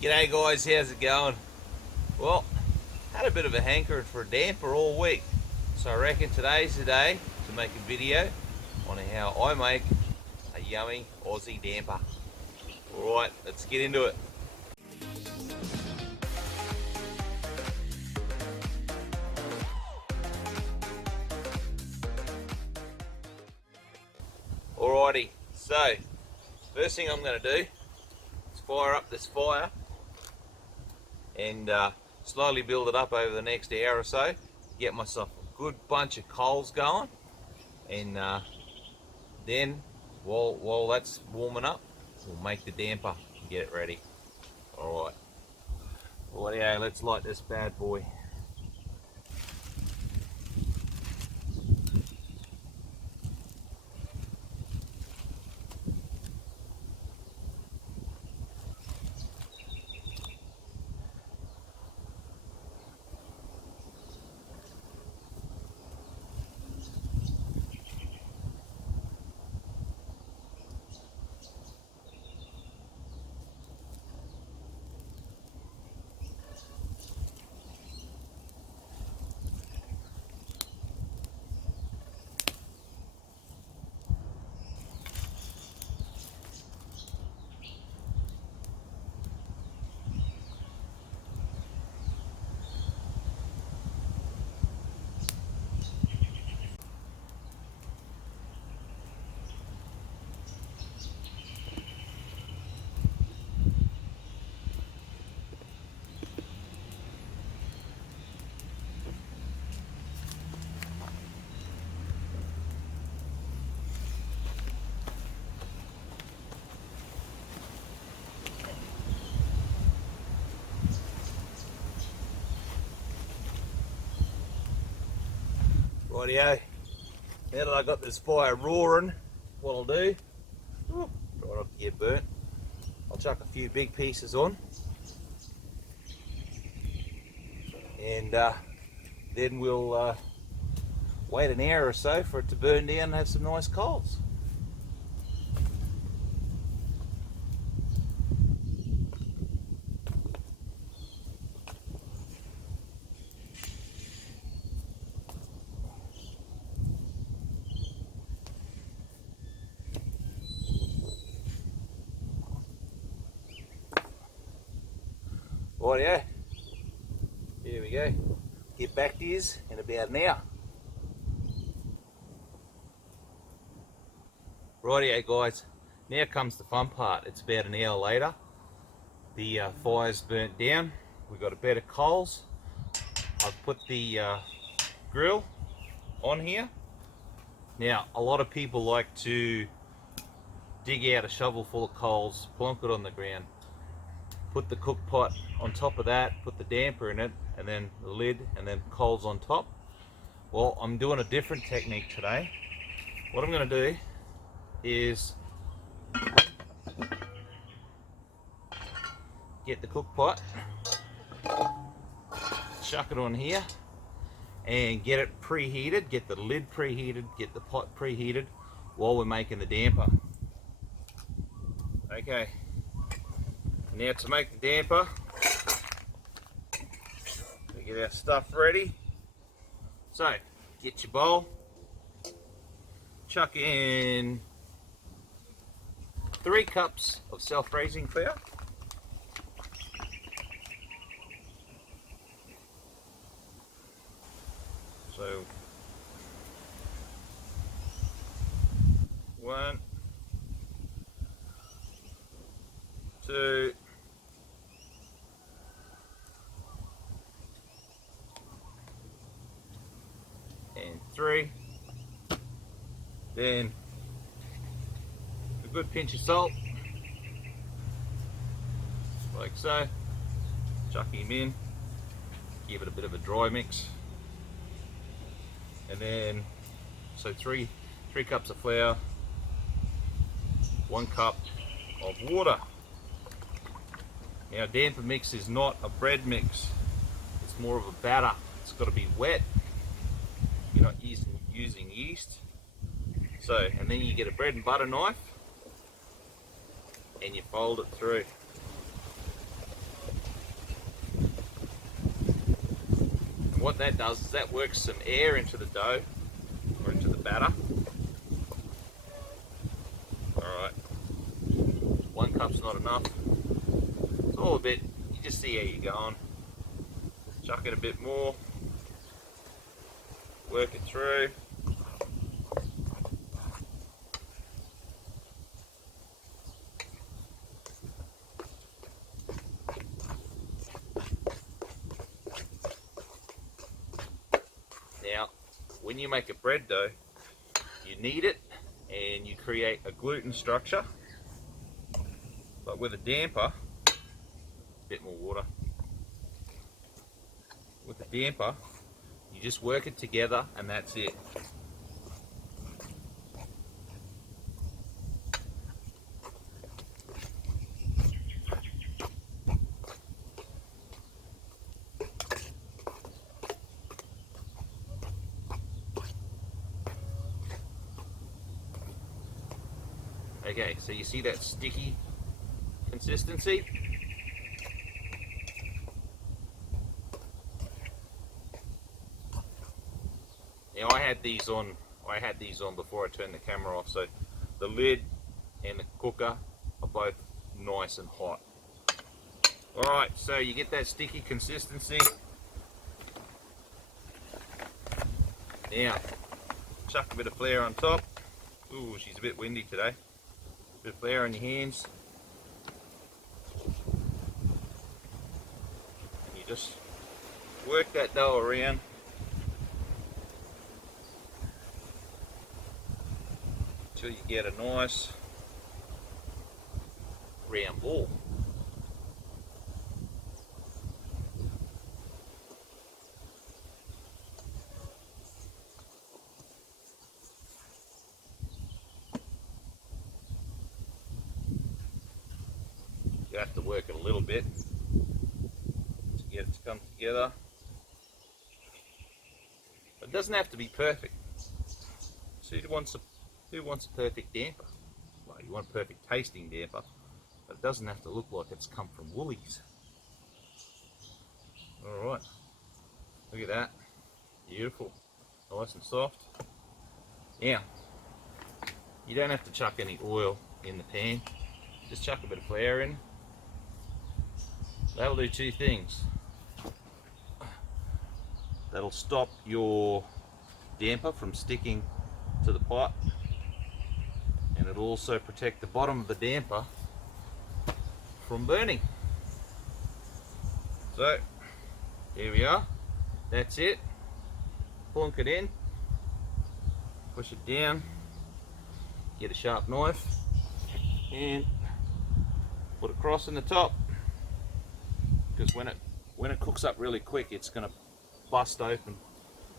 G'day guys, how's it going? Well, had a bit of a hankering for a damper all week, so I reckon today's the day to make a video on how I make a yummy Aussie damper. Alright, let's get into it. Alrighty, so first thing I'm going to do is fire up this fire and slowly build it up over the next hour or so. Get myself a good bunch of coals going, and then while that's warming up, we'll make the damper and get it ready. Alright, let's light this bad boy. Rightio, now that I got this fire roaring, what I'll do, try not to get burnt, I'll chuck a few big pieces on, and then we'll wait an hour or so for it to burn down and have some nice coals. Rightio, here we go. Get back to yous in about an hour. Rightio guys, now comes the fun part. It's about an hour later. The fire's burnt down. We've got a bed of coals. I've put the grill on here. Now, a lot of people like to dig out a shovel full of coals, plonk it on the ground, put the cook pot on top of that, put the damper in it, and then the lid, and then coals on top. Well, I'm doing a different technique today. What I'm going to do is get the cook pot, chuck it on here, and get it preheated, get the lid preheated, get the pot preheated while we're making the damper. Okay, now to make the damper, we get our stuff ready. So, get your bowl, chuck in 3 cups of self-raising flour. So 1, 2, 3. Then a good pinch of salt, like so. Chuck him in, give it a bit of a dry mix, and then so 3 cups of flour, 1 cup of water. Now, damper mix is not a bread mix, it's more of a batter. It's got to be wet. You're not using yeast. So, and then you get a bread and butter knife and you fold it through. that does is that works some air into the dough, or into the batter. Alright, 1 cup's not enough. It's all a bit, you just see how you're going. Chuck it a bit more, work it through. Now, when you make a bread dough, you knead it and you create a gluten structure. But with a damper, a bit more water. With a damper, you just work it together and that's it. Okay, so you see that sticky consistency? Now I had these on before I turned the camera off, so the lid and the cooker are both nice and hot. Alright, so you get that sticky consistency. Now, chuck a bit of flour on top. Ooh, she's a bit windy today. Bit of flour in your hands. And you just work that dough around. Until you get a nice round ball. You have to work it a little bit to get it to come together. But it doesn't have to be perfect. So who wants a perfect damper? Well, you want a perfect tasting damper, but it doesn't have to look like it's come from Woolies. Alright, look at that. Beautiful. Nice and soft. Now, you don't have to chuck any oil in the pan. Just chuck a bit of flour in. That'll do 2 things. That'll stop your damper from sticking to the pipe, and it'll also protect the bottom of the damper from burning. So, here we are. That's it. Plunk it in, push it down, get a sharp knife, and put a cross in the top. Because when it cooks up really quick, it's going to bust open.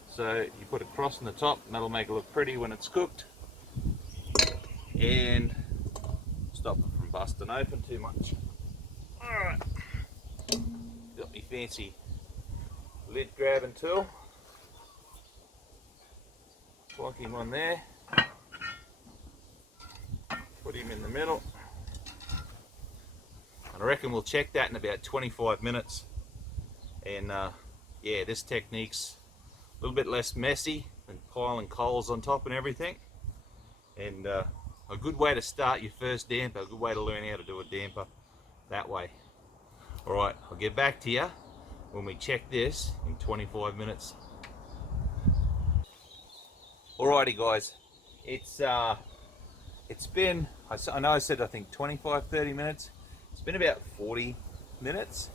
So you put a cross in the top, and that'll make it look pretty when it's cooked, and stop it from busting open too much. Alright, got me fancy lid grabbing tool. Plonk him on there, put him in the middle. I reckon we'll check that in about 25 minutes. And yeah, this technique's a little bit less messy than piling coals on top and everything. And a good way to start your first damper, a good way to learn how to do a damper that way. Alright, I'll get back to you when we check this in 25 minutes. Alrighty guys, it's been, I know I said I think 25-30 minutes. It's been about 40 minutes,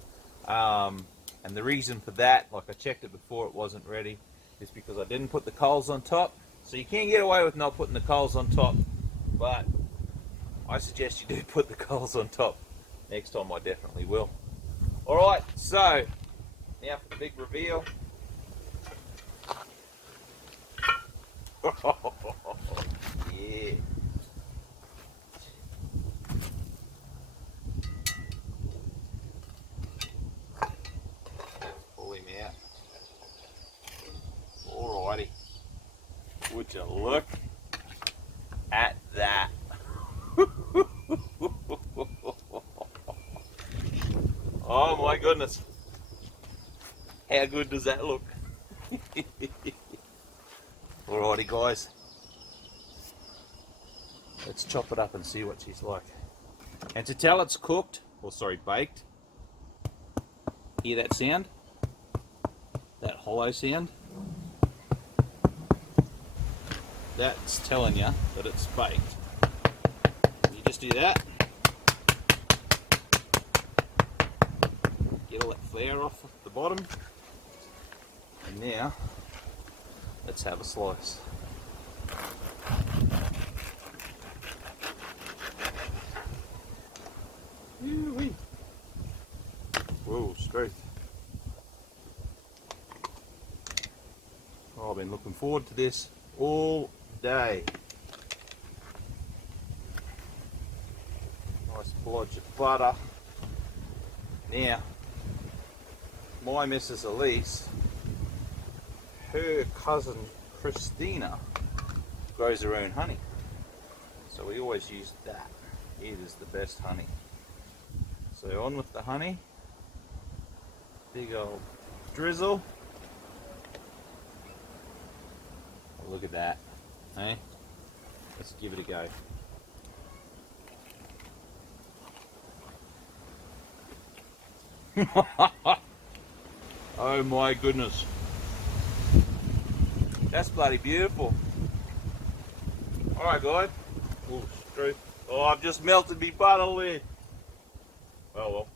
and the reason for that, like I checked it before it wasn't ready, is because I didn't put the coals on top. So you can get away with not putting the coals on top, but I suggest you do put the coals on top. Next time I definitely will. Alright, so now for the big reveal. Yeah. Alrighty, would you look at that? Oh my goodness, how good does that look? Alrighty guys, let's chop it up and see what she's like. And to tell it's cooked, or sorry, baked, hear that sound? That hollow sound? That's telling you that it's baked. You just do that. Get all that flour off the bottom. And now, let's have a slice. Whoa, straight. Oh, I've been looking forward to this all day. Nice blodge of butter. Now, my Mrs. Elise, her cousin Christina grows her own honey. So we always use that. It is the best honey. So on with the honey. Big old drizzle. Oh, look at that. Hey? Let's give it a go. Oh my goodness. That's bloody beautiful. Alright guys. Oh, straight. Oh, I've just melted me butter lid. Oh well.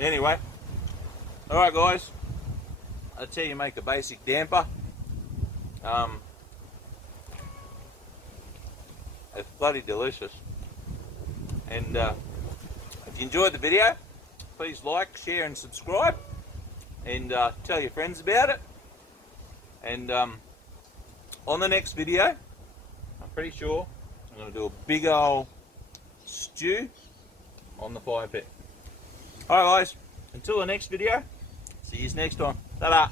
Anyway. Alright guys. I'll tell you make a basic damper. It's bloody delicious. And if you enjoyed the video, please like, share and subscribe. And tell your friends about it. And on the next video, I'm pretty sure I'm going to do a big old stew on the fire pit. Alright guys, until the next video, see you next time. Ta-da!